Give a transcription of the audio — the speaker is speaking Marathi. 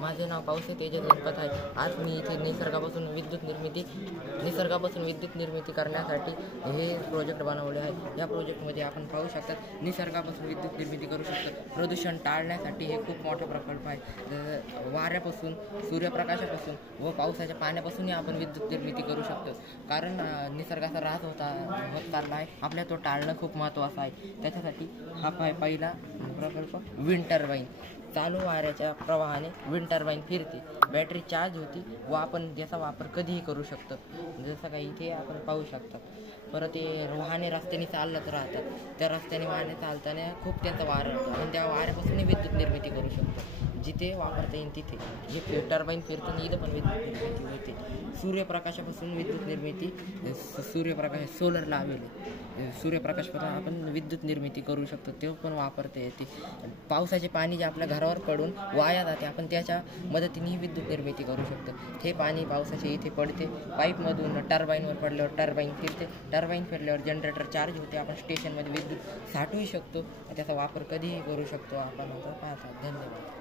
माझे नाव पावसे तेजस गणपत आहे। आज मी इथे निसर्गापासून विद्युत निर्मिती करण्यासाठी हे प्रोजेक्ट बनवले आहे। या प्रोजेक्टमध्ये आपण पाहू शकतात निसर्गापासून विद्युत निर्मिती करू शकतो। प्रदूषण टाळण्यासाठी हे खूप मोठा प्रकल्प आहे। वाऱ्यापासून, सूर्यप्रकाशापासून व पावसाच्या पाण्यापासूनही आपण विद्युत निर्मिती करू शकतो। कारण निसर्गाचा ऱ्हास होत चालला आहे, आपल्याला तो टाळणं खूप महत्त्वाचं आहे। त्याच्यासाठी हा पहिला प्रकल्प विंड टर्बाईन। चालू वाऱ्याच्या प्रवाहाने विंड टर्बाईन फिरते, बॅटरी चार्ज होती व आपण याचा वापर कधीही करू शकतो। जसं काही इथे आपण पाहू शकता। परत ते वाहने रस्त्याने चालत राहतात, त्या रस्त्याने वाहने चालताना खूप त्यांचा वारा होतो आणि त्या वाऱ्यापासून विद्युत निर्मिती करू शकतो। जिथे वापरता येईल तिथे जे टर्बाईन फिरतं इथं पण विद्युत निर्मिती होते। सूर्यप्रकाशापासून विद्युत निर्मिती, सूर्यप्रकाश सोलर लावले, सूर्यप्रकाशापासून आपण विद्युत निर्मिती करू शकतो, ते पण वापरता येते। पावसाचे पाणी जे आपल्या घरावर पडून वाया जाते, आपण त्याच्या मदतीने विद्युत निर्मिती करू शकतो। हे पाणी पावसाचे इथे पडते, पाईपमधून टर्बाईनवर पडल्यावर टर्बाईन फिरते, टर्बाईन फिरल्यावर जनरेटर चार्ज होते, आपण स्टेशनमध्ये विद्युत साठवू शकतो, त्याचा वापर कधीही करू शकतो आपण। आता पाहता, धन्यवाद।